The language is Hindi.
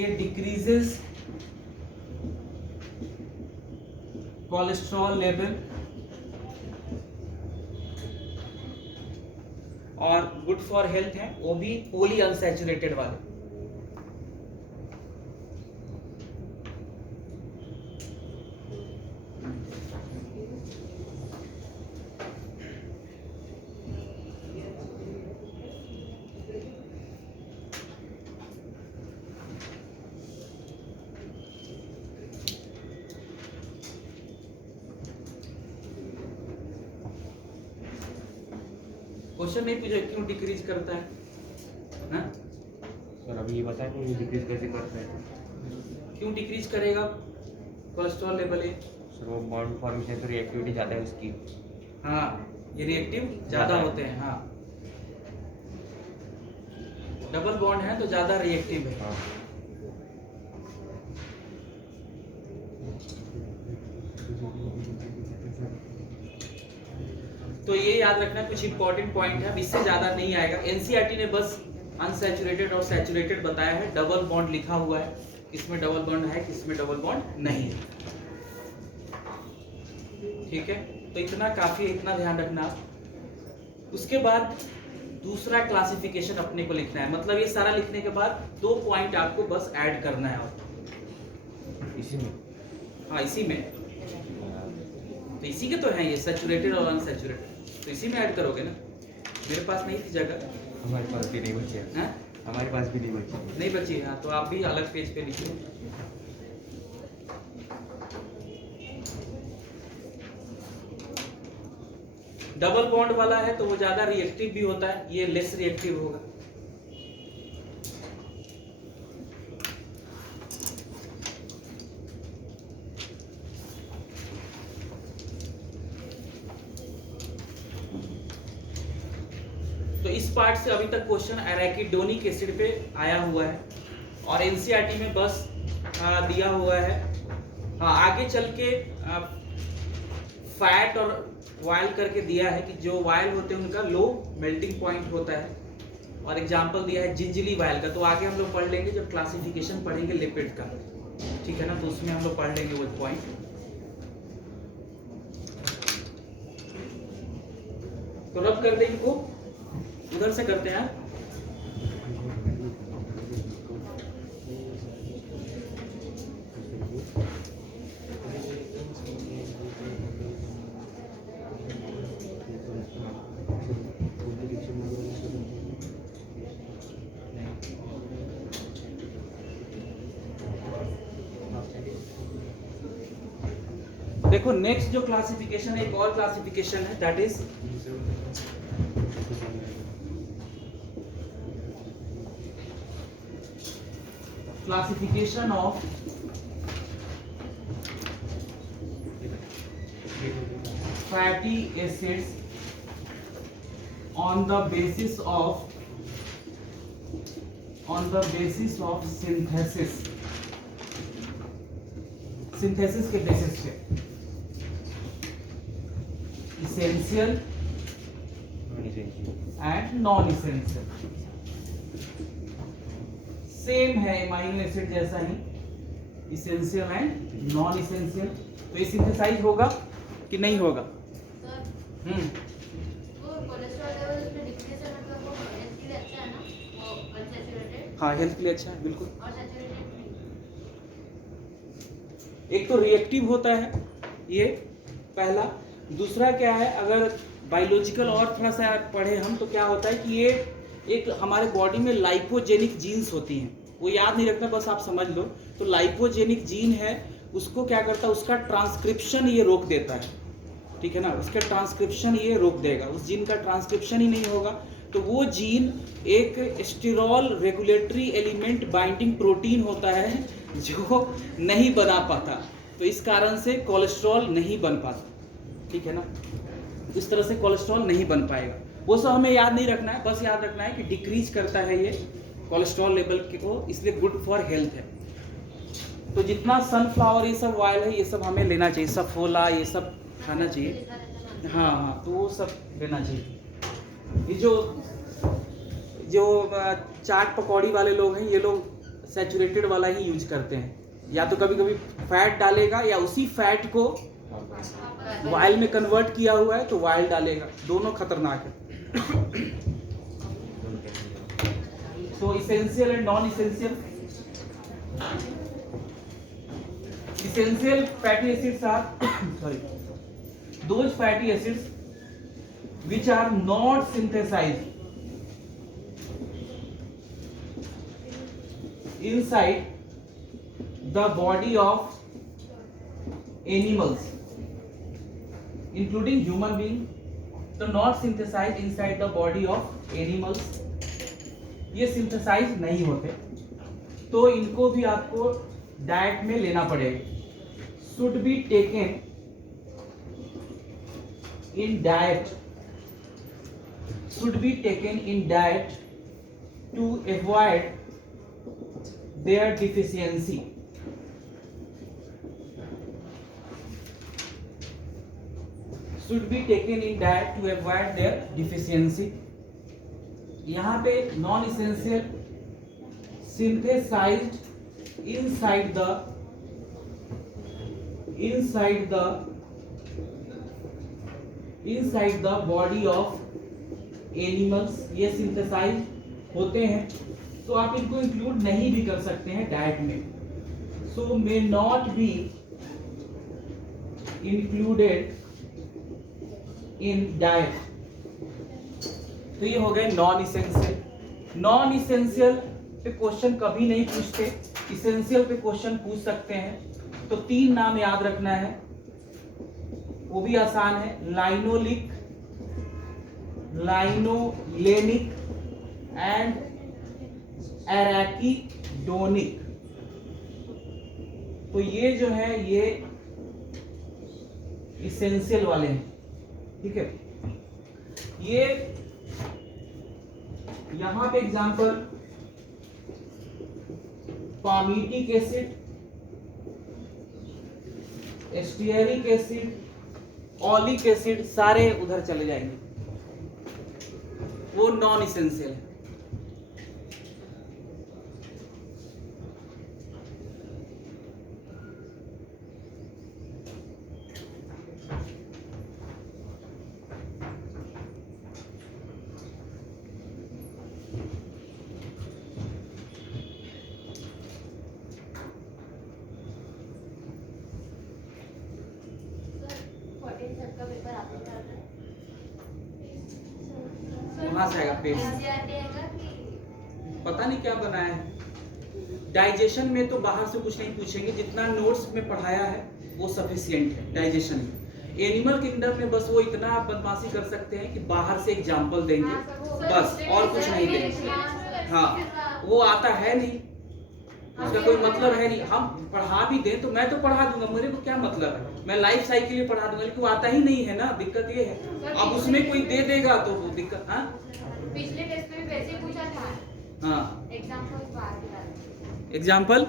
ये डिक्रीजेस कोलेस्ट्रॉल लेवल और गुड फॉर हेल्थ है, वो भी पॉली अनसैचुरेटेड वाले। क्वेश्चन नहीं पूछा क्यों डिक्रीज करता है ना सर अभी ये बताएं कि ये डिक्रीज कैसे करता है? क्यों डिक्रीज करेगा कोलेस्ट्रॉल लेवल ये? सर वो बॉन्ड फॉर्मेशन तो रिएक्टिविटी ज़्यादा है उसकी। हाँ, ये रिएक्टिव ज्यादा होते हैं। हाँ, डबल बॉन्ड है तो ज्यादा रिएक्टिव है। हाँ। तो ये याद रखना, कुछ इंपॉर्टेंट पॉइंट है, अब इससे ज्यादा नहीं आएगा। एनसीईआरटी ने बस अनसैचुरेटेड और सैचुरेटेड बताया है, डबल बॉन्ड लिखा हुआ है, किसमें डबल बॉन्ड है किसमें डबल बॉन्ड नहीं है। ठीक है, तो इतना काफी है, इतना ध्यान रखना। उसके बाद दूसरा क्लासिफिकेशन अपने को लिखना है, मतलब ये सारा लिखने के बाद 2 पॉइंट आपको बस ऐड करना है। और इसी में? हाँ, इसी में, तो इसी के तो हैं ये, सैचुरेटेड और अनसैचुरेटेड, तो इसी में ऐड करोगे ना। मेरे पास नहीं थी जगह। हमारे पास भी नहीं बची है। हमारे पास भी नहीं बची है। नहीं बची? हाँ, तो आप भी अलग पेज पे लिखिए। डबल बॉन्ड वाला है तो वो ज्यादा रिएक्टिव भी होता है, ये लेस रिएक्टिव होगा। तो इस पार्ट से अभी तक क्वेश्चन एराकिडोनिक एसिड पे आया हुआ है और एनसीईआरटी में बस दिया हुआ है। हाँ, आगे चल के फैट और वायल करके दिया है कि जो वायल होते हैं उनका लो मेल्टिंग पॉइंट होता है, और एग्जांपल दिया है जिंजली वायल का। तो आगे हम लोग पढ़ लेंगे जब क्लासिफिकेशन पढ़ेंगे लिपिड का, ठीक है ना, तो उसमें हम लोग पढ़ लेंगे वो पॉइंट। तो रब कर देंगे को उधर से करते हैं। देखो नेक्स्ट जो क्लासिफिकेशन है, एक और क्लासिफिकेशन है, that is classification of fatty acids on the basis of synthesis के बेसिस पे, essential and non essential। Same है अमीनो एसिड जैसा ही, essential and non essential। तो ये सिंथेसाइज होगा कि नहीं होगा? वो कोलेस्ट्रॉल लेवल पे डिक्रीज है, मतलब वो हेल्थ के लिए अच्छा है ना, वो अनसैचुरेटेड। हाँ, हेल्थ के लिए अच्छा है, बिल्कुल। और सैचुरेटेड एक तो रिएक्टिव होता है ये पहला। दूसरा क्या है, अगर बायोलॉजिकल और थोड़ा सा पढ़े हम तो क्या होता है कि ये एक हमारे बॉडी में लाइपोजेनिक जीन्स होती हैं, वो याद नहीं रखना, बस आप समझ लो। तो लाइपोजेनिक जीन है, उसको क्या करता है, उसका ट्रांसक्रिप्शन ये रोक देता है, ठीक है ना, उसका ट्रांसक्रिप्शन ये रोक देगा। उस जीन का ट्रांसक्रिप्शन ही नहीं होगा तो वो जीन एक sterol regulatory element binding protein होता है जो नहीं बना पाता, तो इस कारण से कोलेस्ट्रॉल नहीं बन पाता, ठीक है ना। इस तरह से कोलेस्ट्रॉल नहीं बन पाएगा। वो सब हमें याद नहीं रखना है, बस याद रखना है कि डिक्रीज करता है ये कोलेस्ट्रॉल लेवल को, इसलिए गुड फॉर हेल्थ है। तो जितना सनफ्लावर ये सब ऑयल है ये सब हमें लेना चाहिए, सफोला ये सब खाना चाहिए। हाँ हाँ, तो वो सब लेना चाहिए। ये जो चाट पकौड़ी वाले लोग हैं, ये लोग सैचुरेटेड वाला ही यूज करते हैं, या तो कभी कभी फैट डालेगा या उसी फैट को वाइल में कन्वर्ट किया हुआ है तो वाइल डालेगा, दोनों खतरनाक है। तो essential and non essential. Essential fatty acids are those fatty acids which are not synthesized inside the body of animals, including human being, तो not synthesized inside the body of animals, ये synthesize नहीं होते, तो इनको भी आपको डाइट में लेना पड़ेगा। Should be taken in diet, should be taken in diet to avoid their deficiency. Should be taken in diet to avoid their deficiency. यहाँ पे non essential synthesized inside the body of animals, ये सिंथेसाइज होते हैं, तो आप इनको इंक्लूड नहीं भी कर सकते हैं डाइट में। So may not be included in diet. तो ये हो गए नॉन इसेंशियल। नॉन इसेंशियल पे क्वेश्चन कभी नहीं पूछते, इसेंशियल पे क्वेश्चन पूछ सकते हैं। तो 3 नाम याद रखना है, वो भी आसान है, लाइनोलिक, लाइनोलेनिक एंड एराकिडोनिक। तो ये जो है ये इसेंशियल वाले हैं, ठीक है। ये यहां पे example palmitic acid, stearic acid, oleic acid, सारे उधर चले जाएंगे, वो नॉन इसेंशियल है। कहाँ से आएगा पेट से? पता नहीं क्या बनाया है। डाइजेशन में तो बाहर से कुछ नहीं पूछेंगे, जितना नोट्स में पढ़ाया है वो सफिशिएंट है डाइजेशन में। एनिमल किंगडम में बस वो इतना आप बदमाशी कर सकते हैं कि बाहर से एग्जाम्पल देंगे, बस और कुछ नहीं देंगे। हाँ, वो आता है नहीं, उसका कोई मतलब है नहीं। हम पढ़ा भी दें तो मैं तो पढ़ा दूंगा, मेरे को क्या मतलब है, मैं लाइफ साइकिल ही पढ़ा दूंगा, लेकिन वो आता ही नहीं है ना, दिक्कत ये है। अब उसमें कोई दे देगा तो वो दिक्कत। हाँ, पिछले टेस्ट में भी वैसे ही पूछा था। हाँ, एग्जाम्पल एग्जाम्पल